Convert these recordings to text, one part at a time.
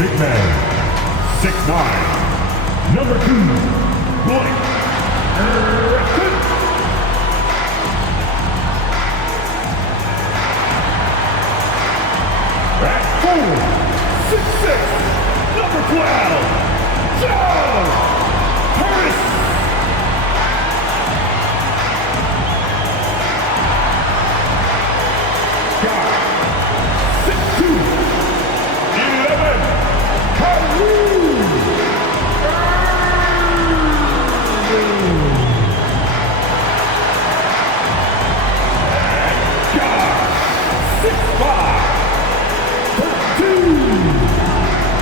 big man, 6'9", number 2, Blake Griffin. At 4'6", number 12, John Harden. Got 6'2", 11, Kyrie. Got 6'5", 13,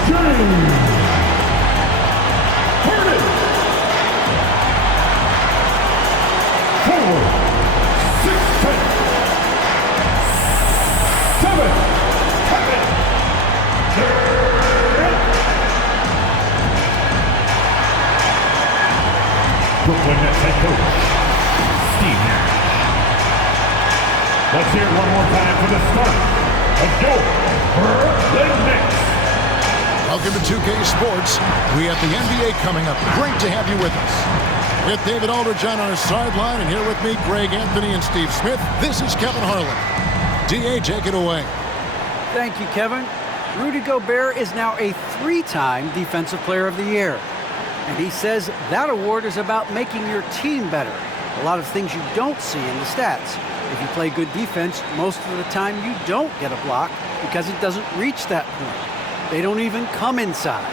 James Harden. 4'6", 7, Kevin Durant. Brooklyn Nets head coach, Steve Nash. Let's hear it one more time for the start of your Brooklyn Nets. Welcome to 2K Sports. We have the NBA coming up. Great to have you with us. With David Aldridge on our sideline, and here with me, Greg Anthony and Steve Smith, this is Kevin Harlan. DA, take it away. Thank you, Kevin. Rudy Gobert is now a 3-time Defensive Player of the Year. And he says that award is about making your team better. A lot of things you don't see in the stats. If you play good defense, most of the time you don't get a block because it doesn't reach that point. They don't even come inside.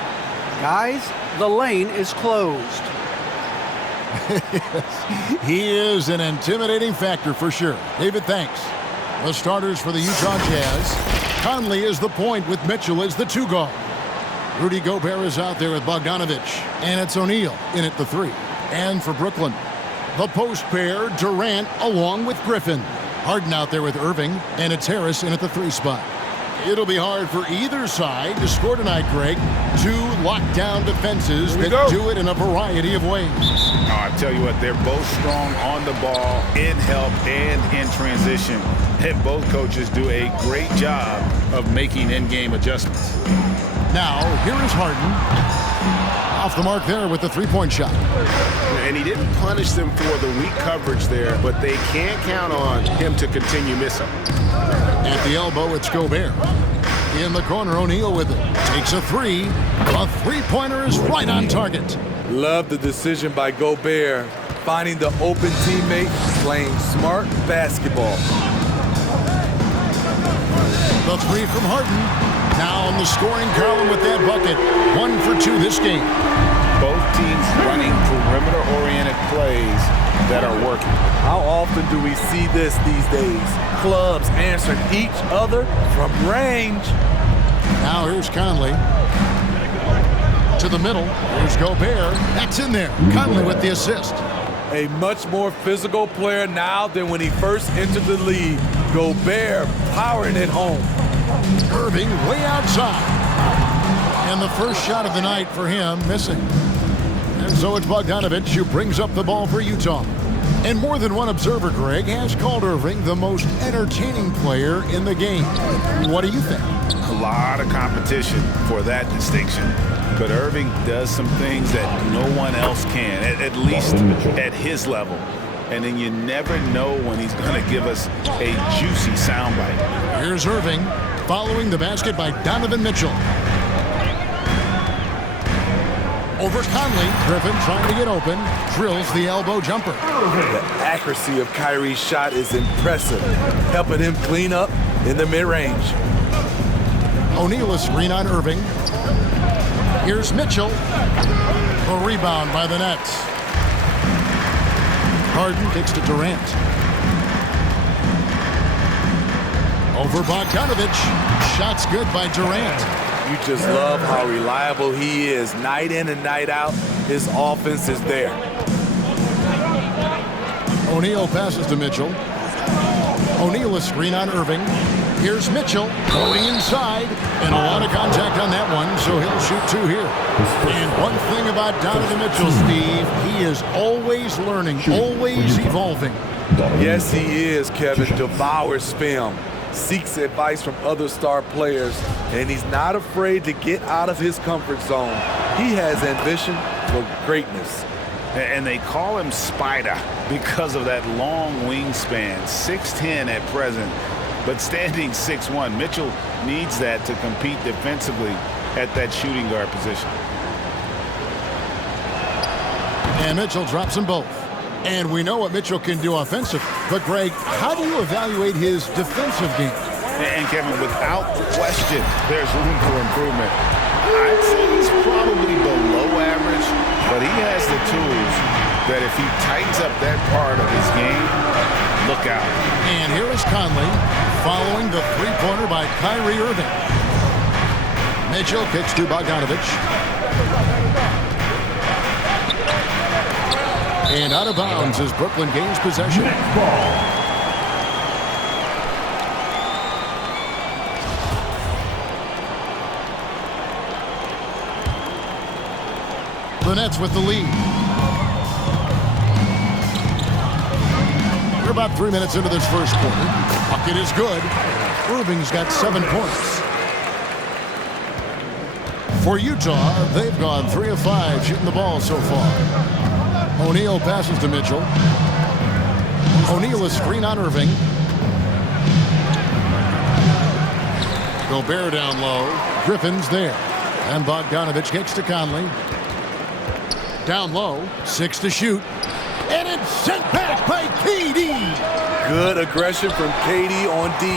Guys, the lane is closed. He is an intimidating factor for sure. David, thanks. The starters for the Utah Jazz. Conley is the point with Mitchell as the 2 guard. Rudy Gobert is out there with Bogdanovich. And it's O'Neal in at the 3. And for Brooklyn, the post pair, Durant along with Griffin. Harden out there with Irving. And it's Harris in at the 3 spot. It'll be hard for either side to score tonight, Greg. 2 lockdown defenses that do it in a variety of ways. Oh, I tell you what, they're both strong on the ball, in help, and in transition. And both coaches do a great job of making in-game adjustments. Now, here is Harden. Off the mark there with the 3-point shot. And he didn't punish them for the weak coverage there, but they can't count on him to continue missing. At the elbow, it's Gobert. In the corner, O'Neal with it. Takes a 3. A 3-pointer is right on target. Love the decision by Gobert. Finding the open teammate, playing smart basketball. The 3 from Harden. Now in the scoring column with that bucket. 1 for 2 this game. Both teams running perimeter-oriented plays that are working. How often do we see this these days? Clubs answering each other from range. Now here's Conley. To the middle. Here's Gobert. That's in there. Conley with the assist. A much more physical player now than when he first entered the league. Gobert powering it home. Irving way outside. And the first shot of the night for him missing. And so it's Bogdanovich who brings up the ball for Utah. And more than one observer, Greg, has called Irving the most entertaining player in the game. What do you think? A lot of competition for that distinction. But Irving does some things that no one else can, at least at his level. And then you never know when he's going to give us a juicy soundbite. Here's Irving following the basket by Donovan Mitchell. Over Conley. Griffin trying to get open. Drills the elbow jumper. The accuracy of Kyrie's shot is impressive, helping him clean up in the mid-range. O'Neal a screen on Irving. Here's Mitchell. A rebound by the Nets. Harden kicks to Durant. Over Bogdanovich. Shots good by Durant. You just love how reliable he is. Night in and night out, his offense is there. O'Neal passes to Mitchell. O'Neal a screen on Irving. Here's Mitchell going inside, and a lot of contact on that one, so he'll shoot 2 here. And one thing about Donovan Mitchell, Steve, he is always learning, always evolving. Yes, he is, Kevin. Devours film. seeks advice from other star players, and he's not afraid to get out of his comfort zone. He has ambition for greatness. And they call him Spider because of that long wingspan, 6'10" at present, but standing 6'1". Mitchell needs that to compete defensively at that shooting guard position. And Mitchell drops them both. And we know what Mitchell can do offensively. But, Greg, how do you evaluate his defensive game? And, Kevin, without question, there's room for improvement. I'd say he's probably below average, but he has the tools that if he tightens up that part of his game, look out. And here is Conley following the three-pointer by Kyrie Irving. Mitchell kicks to Bogdanovich. And out of bounds as Brooklyn gains possession. The Nets with the lead. We're about 3 minutes into this first quarter. Bucket is good. Irving's got 7 points. For Utah, they've gone 3 of 5 shooting the ball so far. O'Neal passes to Mitchell. O'Neal is screen on Irving. Gobert down low. Griffin's there. And Bogdanovich kicks to Conley. Down low. 6 to shoot. And it's sent back by KD. Good aggression from KD on D.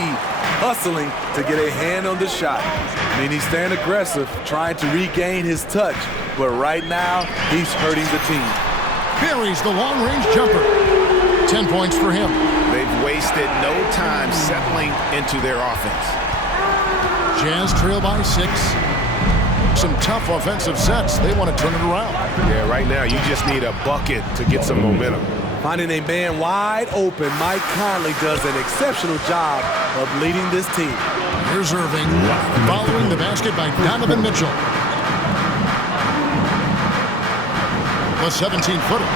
Hustling to get a hand on the shot. I mean, he's staying aggressive, trying to regain his touch. But right now, he's hurting the team. Buries the long-range jumper. 10 points for him. They've wasted no time settling into their offense. Jazz trail by 6. Some tough offensive sets. They want to turn it around. Yeah, right now you just need a bucket to get some momentum. Finding a man wide open, Mike Conley does an exceptional job of leading this team. Here's Irving following the basket by Donovan Mitchell. The 17-footer.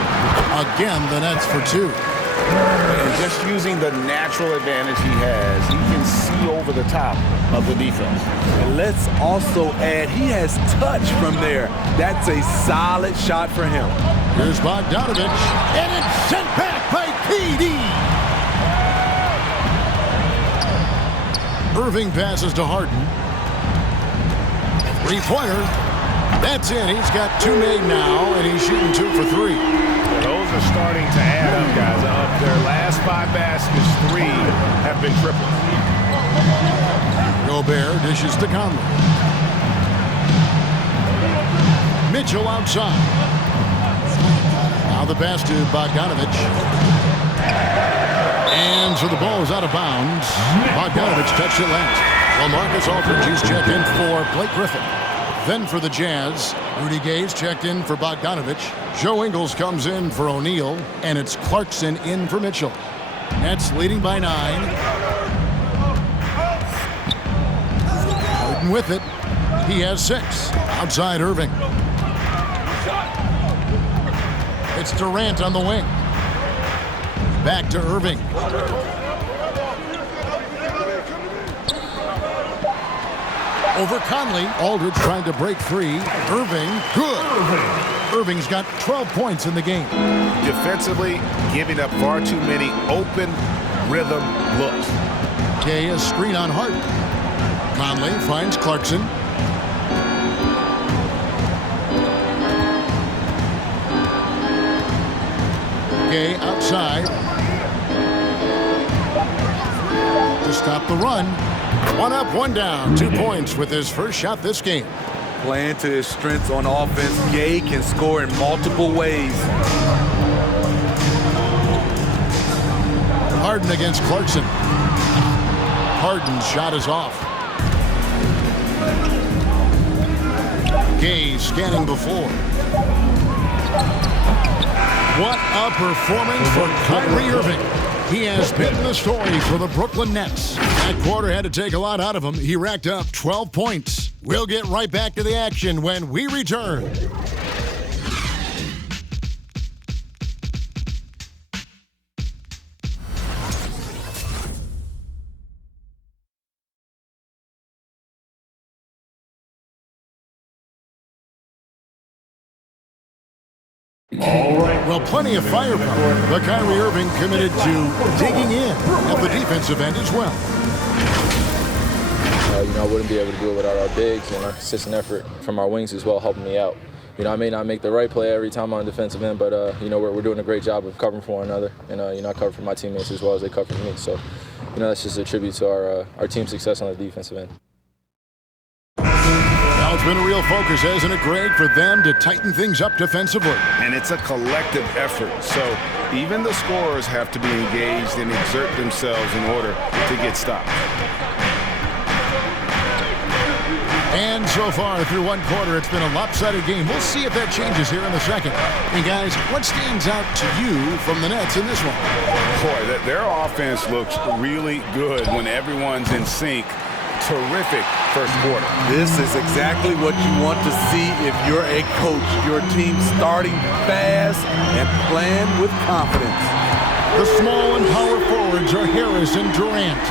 Again, the Nets for 2. And just using the natural advantage he has, he can see over the top of the defense. And let's also add, he has touch from there. That's a solid shot for him. Here's Bogdanovich, and it's sent back by KD. Irving passes to Harden. Three-pointer. That's in. He's got 2 made now, and he's shooting 2 for 3. Those are starting to add up, guys. Of their last 5 baskets, 3 have been tripled. Gobert dishes to Conley. Mitchell outside. Now the pass to Bogdanovich. And so the ball is out of bounds. Bogdanovich touched it last. Well, Marcus Aldridge is checked in for Blake Griffin. Then for the Jazz, Rudy Gay's checked in for Bogdanovich. Joe Ingles comes in for O'Neal, and it's Clarkson in for Mitchell. Nets leading by 9. Harden with it. He has 6. Outside Irving. It's Durant on the wing. Back to Irving. Over Conley. Aldridge trying to break free. Irving, good. Irving's got 12 points in the game. Defensively, giving up far too many open rhythm looks. Gay is screen on Harden. Conley finds Clarkson. Gay outside. To stop the run. 1 up, 1 down. 2 points with his first shot this game. Playing to his strengths on offense, Gay can score in multiple ways. Harden against Clarkson. Harden's shot is off. Gay scanning before. What a performance for Kyrie Irving. He has been the story for the Brooklyn Nets. That quarter had to take a lot out of him. He racked up 12 points. We'll get right back to the action when we return. All right. Well, plenty of firepower, but Kyrie Irving committed to digging in at the defensive end as well. I wouldn't be able to do it without our bigs and our consistent effort from our wings as well, helping me out. I may not make the right play every time on the defensive end, but we're doing a great job of covering for one another, and I cover for my teammates as well as they cover for me. So, that's just a tribute to our team's success on the defensive end. Now it's been a real focus, hasn't it, Greg, for them to tighten things up defensively? And it's a collective effort. So even the scorers have to be engaged and exert themselves in order to get stops. And so far, through one quarter, it's been a lopsided game. We'll see if that changes here in the second. And guys, what stands out to you from the Nets in this one? Boy, their offense looks really good when everyone's in sync. Terrific first quarter. This is exactly what you want to see if you're a coach. Your team starting fast and playing with confidence. The small and power forwards are Harris and Durant.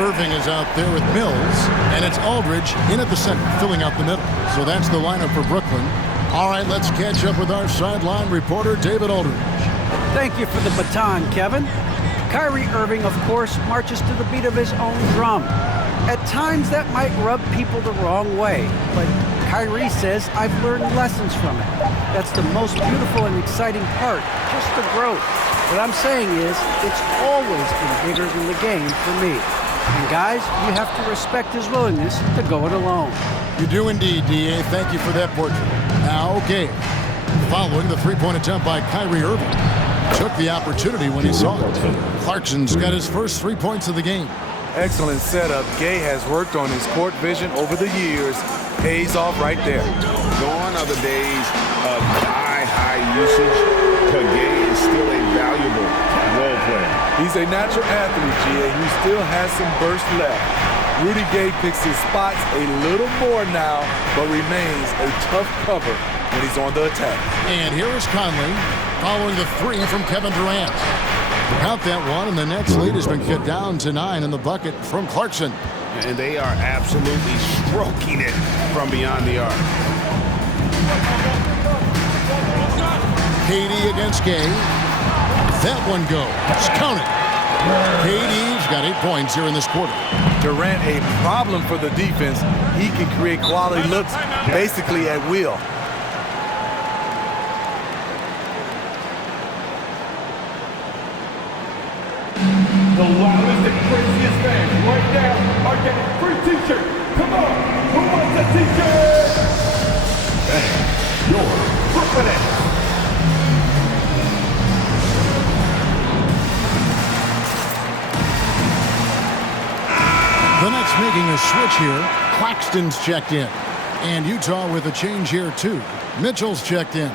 Irving is out there with Mills, and it's Aldridge in at the center, filling out the middle. So that's the lineup for Brooklyn. All right, let's catch up with our sideline reporter, David Aldridge. Thank you for the baton, Kevin. Kyrie Irving, of course, marches to the beat of his own drum. At times, that might rub people the wrong way, but Kyrie says, I've learned lessons from it. That's the most beautiful and exciting part, just the growth. What I'm saying is, it's always been bigger than the game for me. And guys, you have to respect his willingness to go it alone. You do indeed, D.A. Thank you for that portrait. Now, okay. Following the three-point attempt by Kyrie Irving. Took the opportunity when he saw it. Clarkson's got his first 3 points of the game. Excellent setup. Gay has worked on his court vision over the years. Pays off right there. Gone are the days of high usage. Gay is still a valuable role player. He's a natural athlete, G.A., who still has some burst left. Rudy Gay picks his spots a little more now, but remains a tough cover when he's on the attack. And here is Conley following the three from Kevin Durant. Count that one, and the Nets lead has been cut down to 9 in the bucket from Clarkson. And they are absolutely stroking it from beyond the arc. KD against Gay. That one goes. Count it. KD's got 8 points here in this quarter. Durant, a problem for the defense. He can create quality looks basically at will. The loudest and craziest fans right now are getting free t-shirts. Come on, who wants a t-shirt? And your Brooklyn Nets. The Nets making a switch here. Claxton's checked in. And Utah with a change here, too. Mitchell's checked in.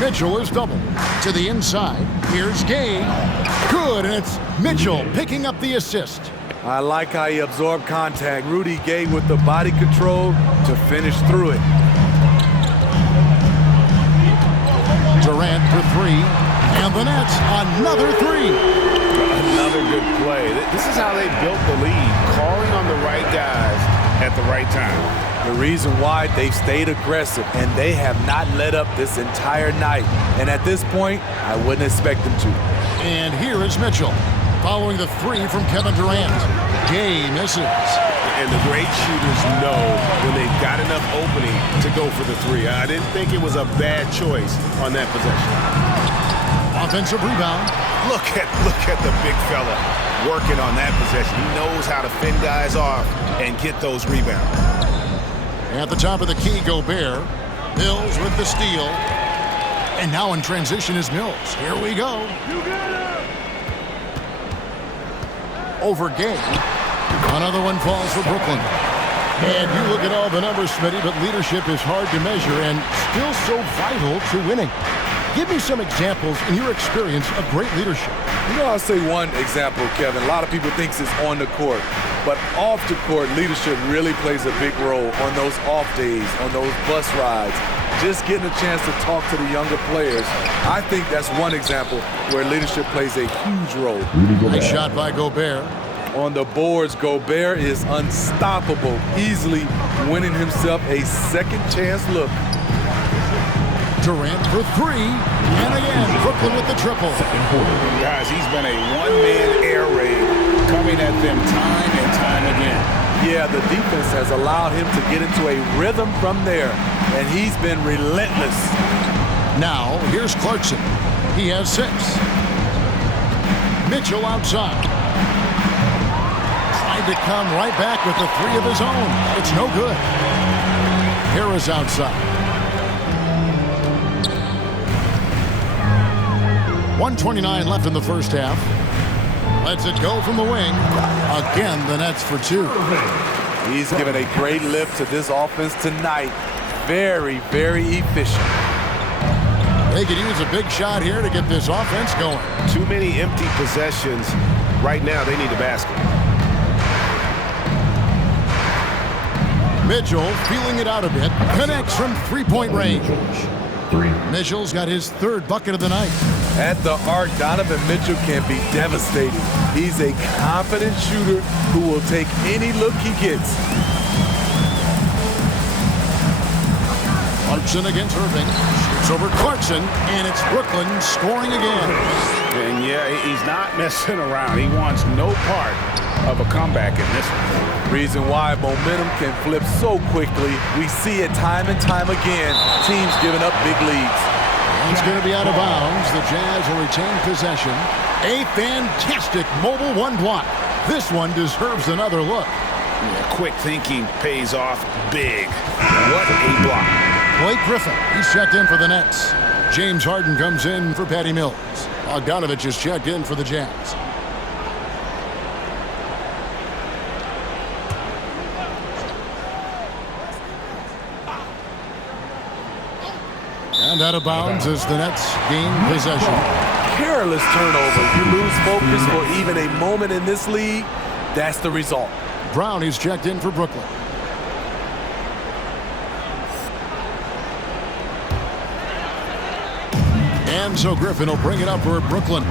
Mitchell is double. To the inside. Here's Gay. Good, and it's Mitchell picking up the assist. I like how he absorbed contact. Rudy Gay with the body control to finish through it. Durant for three. And the Nets, another three. Another good play. This is how they built the lead, calling on the right guys at the right time. The reason why they've stayed aggressive, and they have not let up this entire night. And at this point, I wouldn't expect them to. And here is Mitchell, following the three from Kevin Durant. Gay misses. And the great shooters know when they've got enough opening to go for the three. I didn't think it was a bad choice on that possession. Offensive rebound. Look at the big fella working on that possession. He knows how to fend guys off and get those rebounds. At the top of the key, Gobert. Mills with the steal. And now in transition is Mills. Here we go. Over Gay. Another one falls for Brooklyn. And you look at all the numbers, Smitty, but leadership is hard to measure and still so vital to winning. Give me some examples in your experience of great leadership. I'll say one example, Kevin. A lot of people think it's on the court. But off the court, leadership really plays a big role on those off days, on those bus rides. just getting a chance to talk to the younger players. I think that's one example where leadership plays a huge role. Nice shot by Gobert. On the boards, Gobert is unstoppable, easily winning himself a second chance look. Durant for three, and again, Brooklyn with the triple. Guys, he's been a one-man air raid coming at them time and time again. Yeah, the defense has allowed him to get into a rhythm from there, and he's been relentless. Now, here's Clarkson. He has 6. Mitchell outside. Tried to come right back with the 3 of his own. It's no good. Harris outside. 1:29 left in the first half. Lets it go from the wing. Again, the Nets for 2. He's given a great lift to this offense tonight. Very, very efficient. They could use a big shot here to get this offense going. Too many empty possessions. Right now, they need a basket. Mitchell feeling it out a bit. Connects from three-point range. Mitchell's got his 3rd bucket of the night. At the arc, Donovan Mitchell can be devastating. He's a confident shooter who will take any look he gets. Clarkson against Irving. Shoots over Clarkson, and it's Brooklyn scoring again. And yeah, he's not messing around. He wants no part of a comeback in this one. Reason why momentum can flip so quickly. We see it time and time again. Teams giving up big leads. It's going to be out of bounds. The Jazz will retain possession. A fantastic mobile 1 block. This one deserves another look. Yeah, quick thinking pays off big. What a block. Blake Griffin, he's checked in for the Nets. James Harden comes in for Patty Mills. Bogdanovich is checked in for the Jazz. And out of bounds as the Nets gain possession. Careless turnover. You lose focus for even a moment in this league. That's the result. Brown is checked in for Brooklyn. And so Griffin will bring it up for Brooklyn.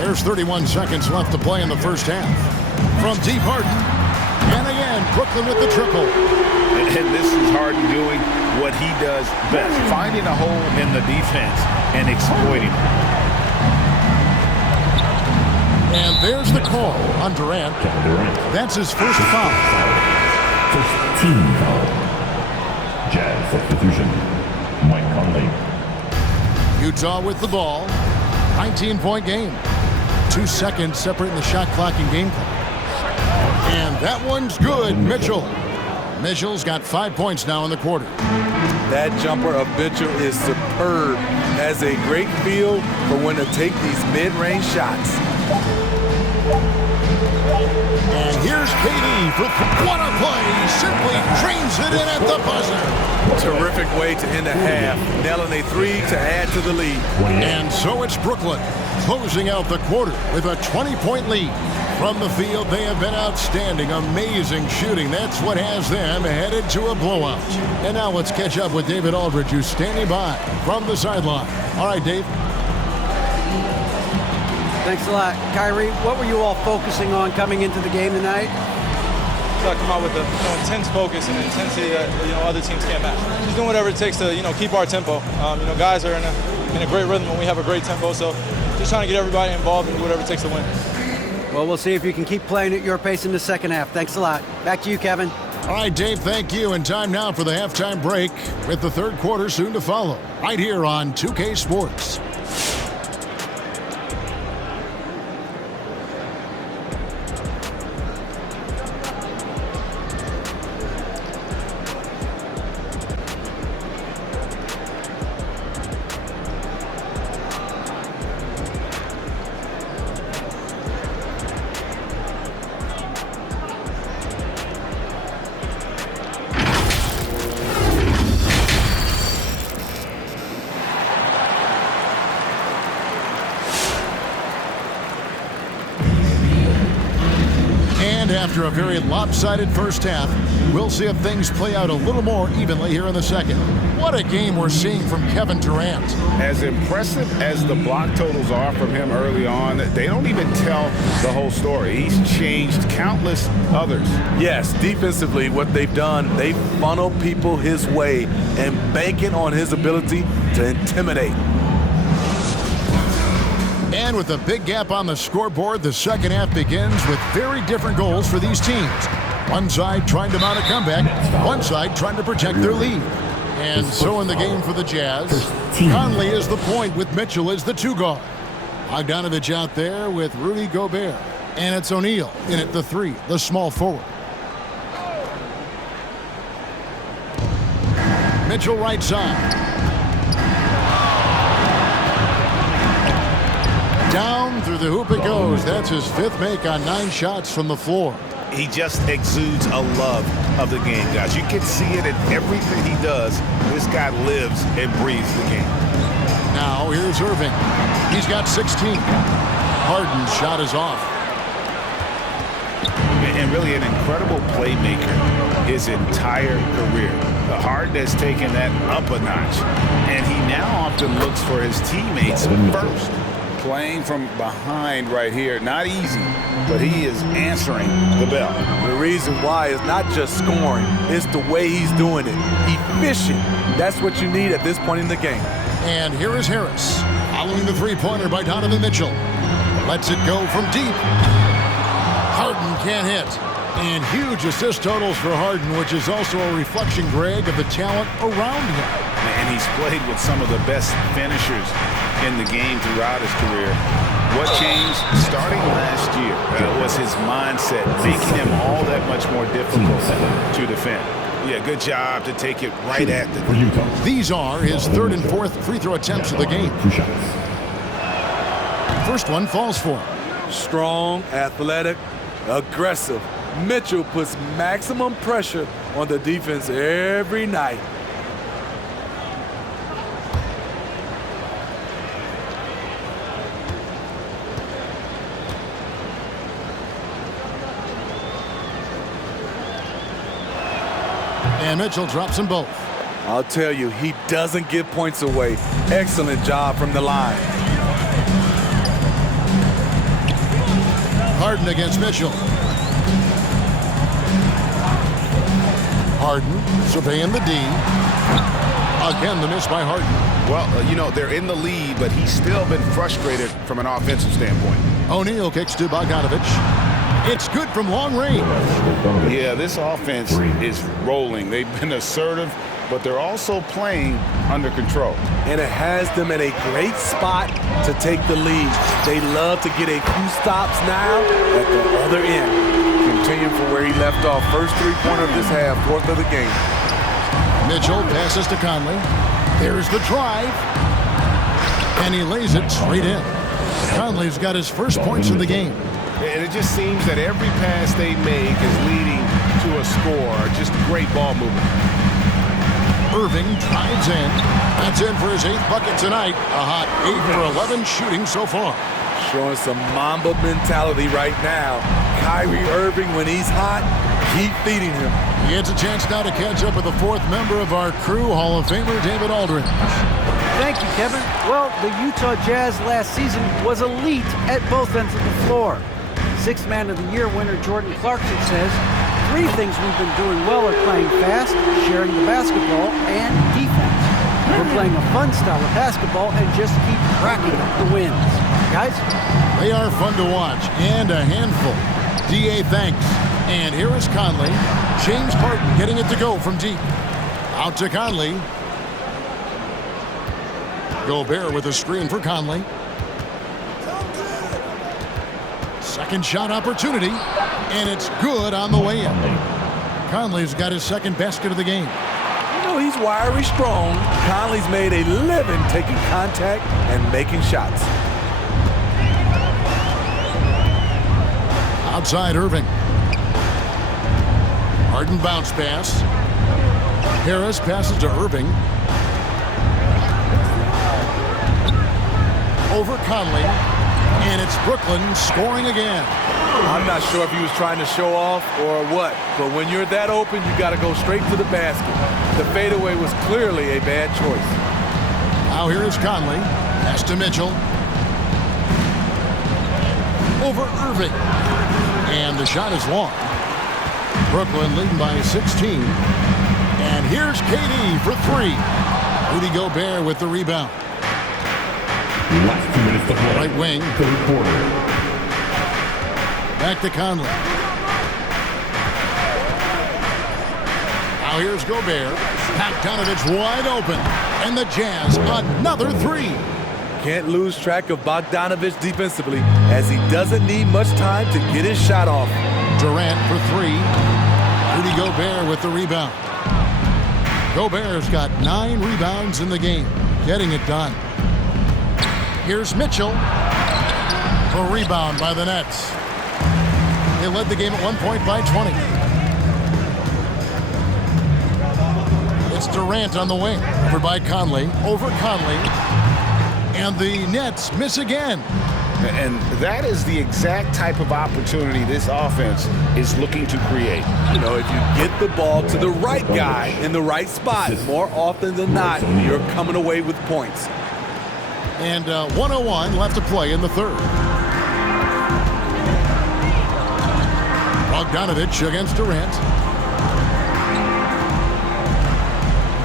There's 31 seconds left to play in the first half. From deep Harden. And again, Brooklyn with the triple. And this is Harden doing what he does best. Finding a hole in the defense and exploiting it. And there's the call on Durant. That's his first foul. First team foul. Jazz substitution. Mike Conley. Utah with the ball. 19-point game. 2 seconds separating the shot clock and game clock. And that one's good, Mitchell. Mitchell's got 5 points now in the quarter. That jumper of Mitchell is superb. Has a great feel for when to take these mid-range shots. And here's KD for what a play. Simply drains it in at the buzzer. Terrific way to end the half. Nailing a 3 to add to the lead. And so it's Brooklyn closing out the quarter with a 20-point lead. From the field, they have been outstanding. Amazing shooting. That's what has them headed to a blowout. And now let's catch up with David Aldridge, who's standing by from the sideline. All right, Dave. Thanks a lot. Kyrie, what were you all focusing on coming into the game tonight? So I come out with the intense focus and intensity that other teams can't match. Just doing whatever it takes to keep our tempo. Guys are in a great rhythm and we have a great tempo. So just trying to get everybody involved and do whatever it takes to win. Well, we'll see if you can keep playing at your pace in the second half. Thanks a lot. Back to you, Kevin. All right, Dave, thank you. And time now for the halftime break with the third quarter soon to follow. Right here on 2K Sports. after a very lopsided first half. We'll see if things play out a little more evenly here in the second. What a game we're seeing from Kevin Durant. As impressive as the block totals are from him early on, they don't even tell the whole story. He's changed countless others. Yes, defensively, what they've done, they funnel people his way and banking on his ability to intimidate. And with a big gap on the scoreboard, the second half begins with very different goals for these teams. One side trying to mount a comeback, one side trying to protect their lead. And so in the game for the Jazz, Conley is the point with Mitchell as the 2 guard. Bogdanovich out there with Rudy Gobert. And it's O'Neal in at the 3, the small forward. Mitchell right side. Down through the hoop it goes. That's his 5th make on 9 shots from the floor. He just exudes a love of the game, guys. You can see it in everything he does. This guy lives and breathes the game. Now here's Irving. He's got 16. Harden's shot is off. And really an incredible playmaker his entire career. Harden has taken that up a notch, and he now often looks for his teammates first. Playing from behind right here, not easy, but he is answering the bell. The reason why is not just scoring, it's the way he's doing it. Efficient. That's what you need at this point in the game. And here is Harris, following the 3-pointer by Donovan Mitchell. Lets it go from deep. Harden can't hit. And huge assist totals for Harden, which is also a reflection, Greg, of the talent around him. And he's played with some of the best finishers in the game throughout his career. What changed starting last year was his mindset, making him all that much more difficult to defend. Yeah, good job to take it right at the. These are his 3rd and 4th free throw attempts of the game. First one falls for him. Strong, athletic, aggressive. Mitchell puts maximum pressure on the defense every night. And Mitchell drops them both. I'll tell you, he doesn't give points away. Excellent job from the line. Harden against Mitchell. Harden surveying the D. Again, the miss by Harden. Well, you know, they're in the lead, but he's still been frustrated from an offensive standpoint. O'Neal kicks to Bogdanovich. It's good from long range. Yeah, this offense is rolling. They've been assertive, but they're also playing under control. And it has them in a great spot to take the lead. They love to get a few stops now at the other end. Continuing from where he left off. First 3-pointer of this half, 4th of the game. Mitchell passes to Conley. There's the drive. And he lays it straight in. Conley's got his first points of the game. And it just seems that every pass they make is leading to a score. Just great ball movement. Irving drives in. That's in for his 8th bucket tonight. A hot 8 for 11 shooting so far. Showing some Mamba mentality right now. Kyrie Irving, when he's hot, keep feeding him. He gets a chance now to catch up with the 4th member of our crew, Hall of Famer David Aldridge. Thank you, Kevin. Well, the Utah Jazz last season was elite at both ends of the floor. 6th Man of the Year winner Jordan Clarkson says, 3 things we've been doing well are playing fast, sharing the basketball, and defense. We're playing a fun style of basketball and just keep racking up the wins. Guys? They are fun to watch and a handful. D.A. thanks. And here is Conley. James Harden getting it to go from deep. Out to Conley. Gobert with a screen for Conley. Second shot opportunity, and it's good on the way in. Conley's got his 2nd basket of the game. You know, he's wiry strong. Conley's made a living taking contact and making shots. Outside Irving. Harden bounce pass. Harris passes to Irving. Over Conley. And it's Brooklyn scoring again. I'm not sure if he was trying to show off or what, but when you're that open, you got to go straight to the basket. The fadeaway was clearly a bad choice. Now here is Conley. Pass to Mitchell. Over Irving. And the shot is long. Brooklyn leading by 16. And here's KD for three. Rudy Gobert with the rebound. Last 2 minutes to play. Right wing. Third quarter. Back to Conley. Now here's Gobert. Bogdanovich wide open. And the Jazz another three. Can't lose track of Bogdanovich defensively, as he doesn't need much time to get his shot off. Durant for three. Rudy Gobert with the rebound. Gobert's got 9 rebounds in the game, getting it done. Here's Mitchell. A rebound by the Nets. They led the game at 1 point by 20. It's Durant on the wing. Over by Conley. Over Conley. And the Nets miss again. And that is the exact type of opportunity this offense is looking to create. You know, if you get the ball to the right guy in the right spot, more often than not, you're coming away with points. And 1:01 left to play in the third. Bogdanovich against Durant.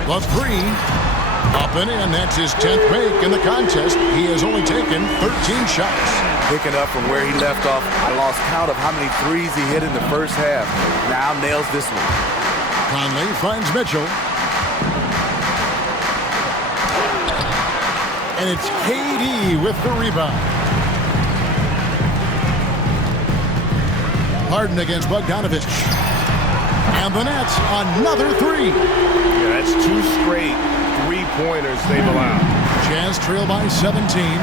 The three. Up and in. That's his 10th make in the contest. He has only taken 13 shots. Picking up from where he left off, I lost count of how many threes he hit in the first half. Now nails this one. Conley finds Mitchell. And it's KD with the rebound. Harden against Bogdanovich. And the Nets, another three. Yeah, that's 2 straight three-pointers they've allowed. Jazz trail by 17.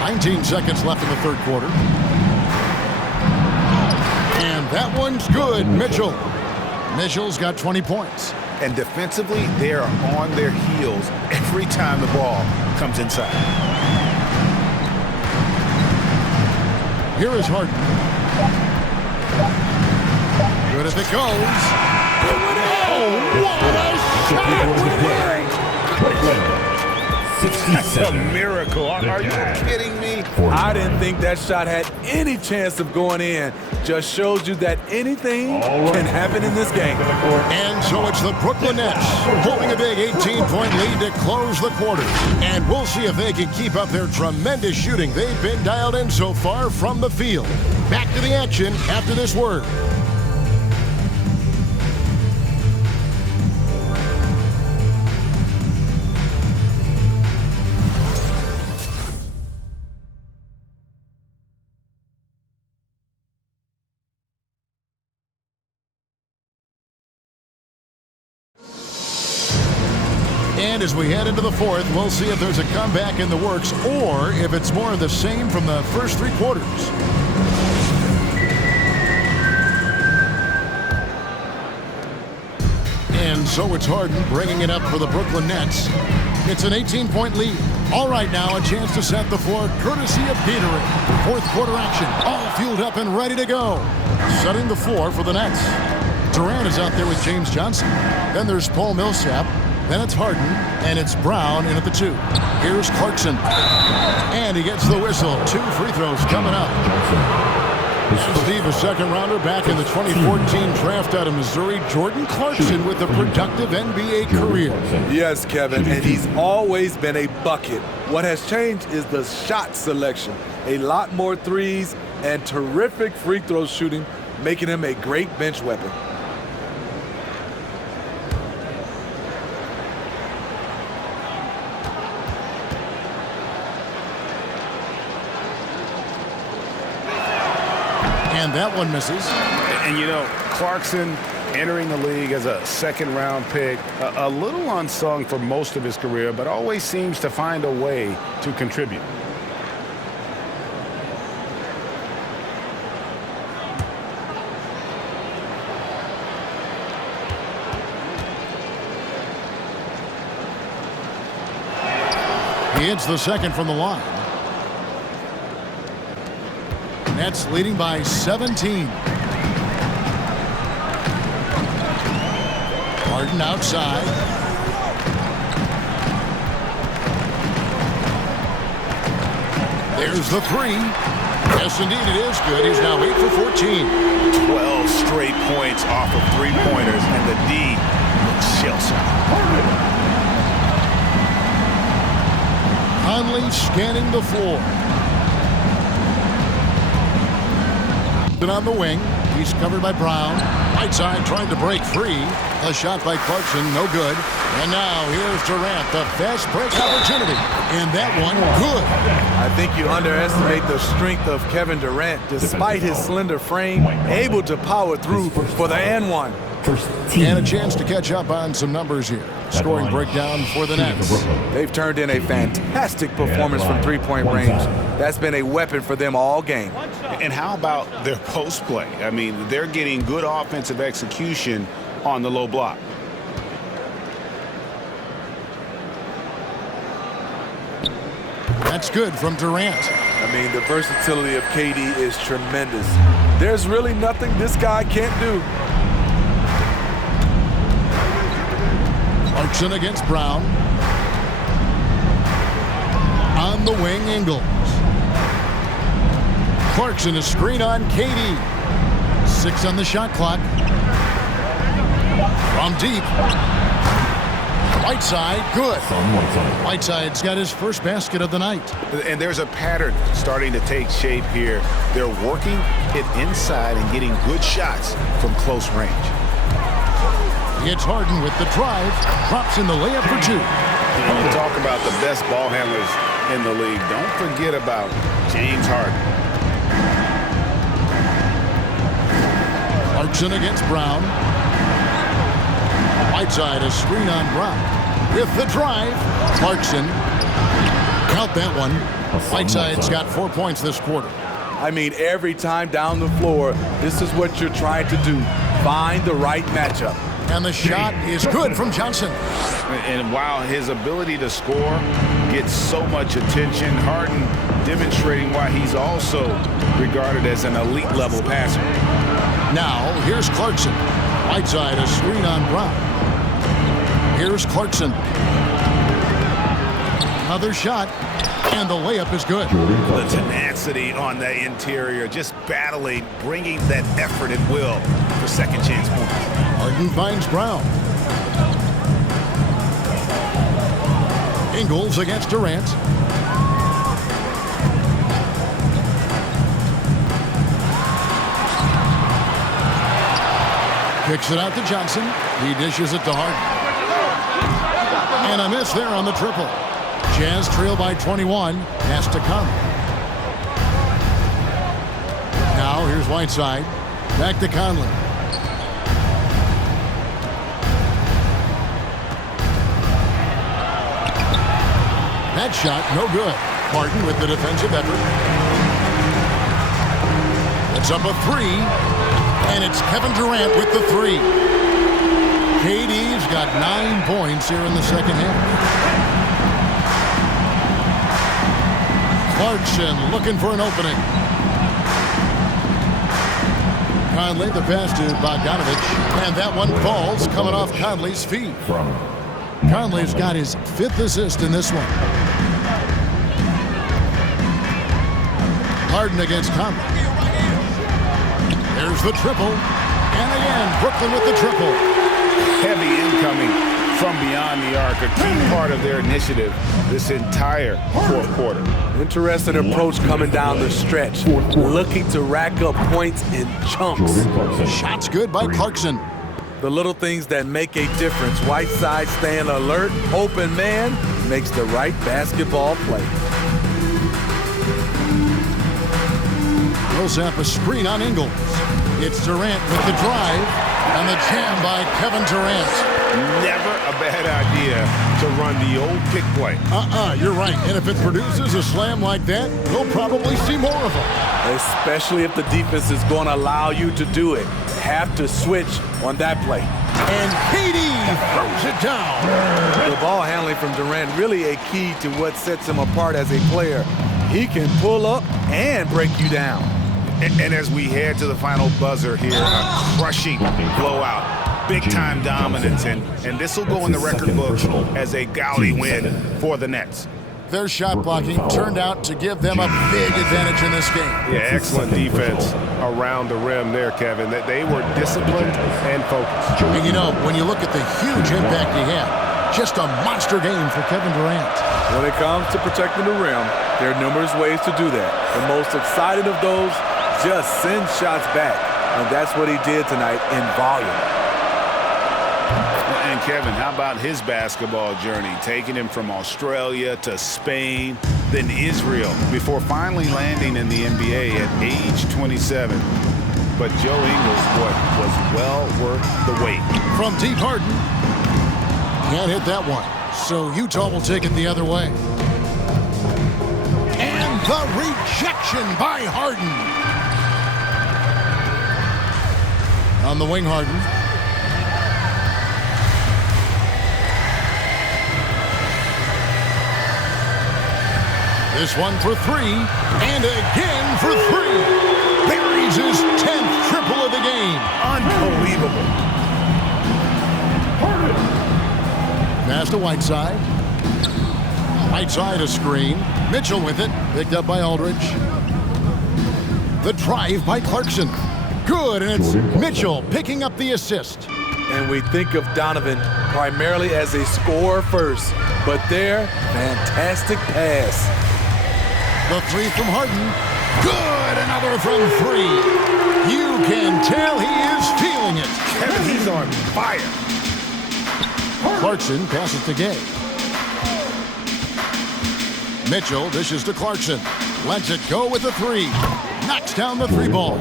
19 seconds left in the third quarter. And that one's good. Mitchell's got 20 points. And defensively, they are on their heels every time the ball comes inside. Here is Harden. Good as it goes. Oh, what a shot! That's a miracle. Are you kidding me? I didn't think that shot had any chance of going in. Just shows you that anything can happen in this game. And so it's the Brooklyn Nets holding a big 18-point lead to close the quarter. And we'll see if they can keep up their tremendous shooting they've been dialed in so far from the field. Back to the action after this word. And as we head into the fourth, we'll see if there's a comeback in the works or if it's more of the same from the first 3 quarters. And so it's Harden bringing it up for the Brooklyn Nets. It's an 18-point lead. All right, now a chance to set the floor courtesy of Gatorade. Fourth quarter action, all fueled up and ready to go. Setting the floor for the Nets. Durant is out there with James Johnson. Then there's Paul Millsap. Then it's Harden, and it's Brown in at the 2. Here's Clarkson. And he gets the whistle. 2 free throws coming up. Steve, a second-rounder back in the 2014 draft out of Missouri. Jordan Clarkson with a productive NBA career. Yes, Kevin, and he's always been a bucket. What has changed is the shot selection. A lot more threes and terrific free throw shooting, making him a great bench weapon. And that one misses. And you know, Clarkson entering the league as a second-round pick, a little unsung for most of his career, but always seems to find a way to contribute. He hits the second from the line. Nets leading by 17. Harden outside. There's the three. Yes, indeed, it is good. He's now 8 for 14. 12 straight points off of three-pointers, and the D looks shell-shocked. Conley scanning the floor. Been on the wing. He's covered by Brown. Right side trying to break free. A shot by Clarkson, no good. And now here's Durant, the fast break opportunity. And that one, good. I think you underestimate the strength of Kevin Durant. Despite his slender frame, able to power through for the and one. And a chance to catch up on some numbers here. Scoring breakdown for the Nets. They've turned in a fantastic performance from three-point range. That's been a weapon for them all game. And how about their post play? I mean, they're getting good offensive execution on the low block. That's good from Durant. I mean, the versatility of KD is tremendous. There's really nothing this guy can't do. Clarkson against Brown. On the wing, Ingles. Clarkson is screen on KD. 6 on the shot clock. From deep. Right side, good. Whiteside's got his first basket of the night. And there's a pattern starting to take shape here. They're working it inside and getting good shots from close range. It's Harden with the drive. Drops in the layup for 2. When you talk about the best ball handlers in the league, don't forget about James Harden. Clarkson against Brown. Whiteside, a screen on Brown. With the drive, Clarkson. Count that one. Whiteside's got 4 points this quarter. I mean, every time down the floor, this is what you're trying to do. Find the right matchup. And the shot is good from Johnson. And while his ability to score gets so much attention, Harden demonstrating why he's also regarded as an elite level passer. Now, here's Clarkson. Whiteside, a screen on Brown. Here's Clarkson. Another shot, and the layup is good. The tenacity on the interior, just battling, bringing that effort and will for second chance points. Harden finds Brown. Ingles against Durant. Kicks it out to Johnson. He dishes it to Harden. And a miss there on the triple. Jazz trail by 21. Has to come. Now here's Whiteside. Back to Conley. That shot, no good. Harden with the defensive effort. It's up a 3. And it's Kevin Durant with the 3. KD's got 9 points here in the second half. Clarkson looking for an opening. Conley, the pass to Bogdanovich. And that one falls coming off Conley's feet. Conley's got his 5th assist in this one. Harden against Conley. There's the triple. And again, Brooklyn with the triple. Heavy incoming from beyond the arc, a key part of their initiative this entire fourth quarter. Interesting approach coming down the stretch. Looking to rack up points in chunks. Shots good by Clarkson. The little things that make a difference. Whiteside staying alert. Open man makes the right basketball play. Millsap a screen on Ingles. It's Durant with the drive, and the jam by Kevin Durant. Never a bad idea to run the old pick play. You're right. And if it produces a slam like that, we'll probably see more of them. Especially if the defense is going to allow you to do it. Have to switch on that play. And KD throws it down. The ball handling from Durant really a key to what sets him apart as a player. He can pull up and break you down. And as we head to the final buzzer here, a crushing blowout, big-time dominance, and this will go in the record books as a gaudy win for the Nets. Their shot blocking turned out to give them a big advantage in this game. Yeah, excellent defense around the rim there, Kevin. They were disciplined and focused. And you know, when you look at the huge impact he had, just a monster game for Kevin Durant. When it comes to protecting the rim, there are numerous ways to do that. The most exciting of those, just send shots back. And that's what he did tonight in volume. And Kevin, how about his basketball journey, taking him from Australia to Spain, then Israel, before finally landing in the NBA at age 27. But Joe Ingles was well worth the wait. From deep, Harden. Can't hit that one. So Utah will take it the other way. And the rejection by Harden. On the wing, Harden. This one for three, and again for three. Buries his 10th triple of the game. Unbelievable. Pass to Whiteside. Whiteside a screen. Mitchell with it. Picked up by Aldridge. The drive by Clarkson. Good, and it's Mitchell picking up the assist. And we think of Donovan primarily as a scorer first, but there, fantastic pass. The three from Harden. Good, another from three. You can tell he is feeling it. Kevin, he's on fire. Clarkson passes to Gay. Mitchell dishes to Clarkson. Lets it go with the three. Knocks down the three ball.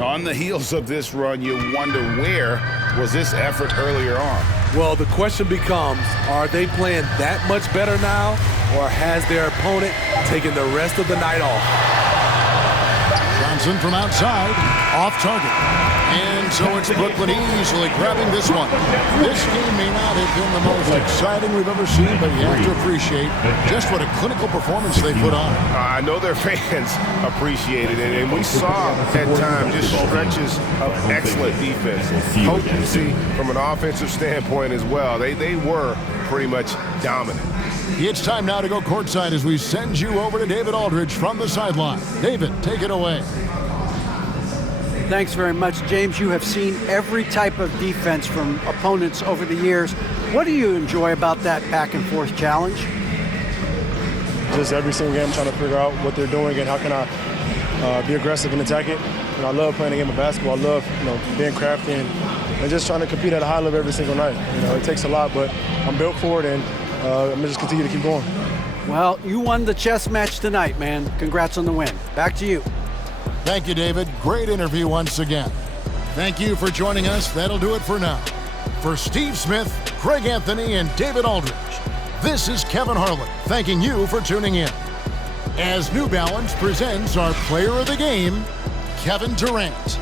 On the heels of this run, you wonder where was this effort earlier on? Well, the question becomes, are they playing that much better now, or has their opponent taken the rest of the night off? Johnson from outside, off target. And so it's Brooklyn easily grabbing this one. This game may not have been the most exciting we've ever seen, but you have to appreciate just what a clinical performance they put on. I know their fans appreciated it, and we saw at times just stretches of excellent defense. Potency from an offensive standpoint as well. They were pretty much dominant. It's time now to go courtside as we send you over to David Aldridge from the sideline. David, take it away. Thanks very much, James. You have seen every type of defense from opponents over the years. What do you enjoy about that back and forth challenge? Just every single game trying to figure out what they're doing and how can I be aggressive and attack it. I love playing the game of basketball. I love being crafty and just trying to compete at a high level every single night. It takes a lot, but I'm built for it, and I'm going to just continue to keep going. Well, you won the chess match tonight, man. Congrats on the win. Back to you. Thank you, David. Great interview once again. Thank you for joining us. That'll do it for now. For Steve Smith, Craig Anthony, and David Aldridge, this is Kevin Harlan thanking you for tuning in. As New Balance presents our player of the game, Kevin Durant.